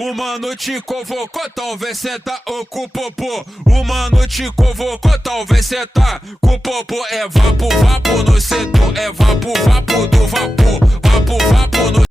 O mano te convocou, então vem sentar com o popô. O mano te convocou, então vem sentar com o popô. É vapo, vapo no setor, é vapo, vapo do vapor. Vapo, vapo no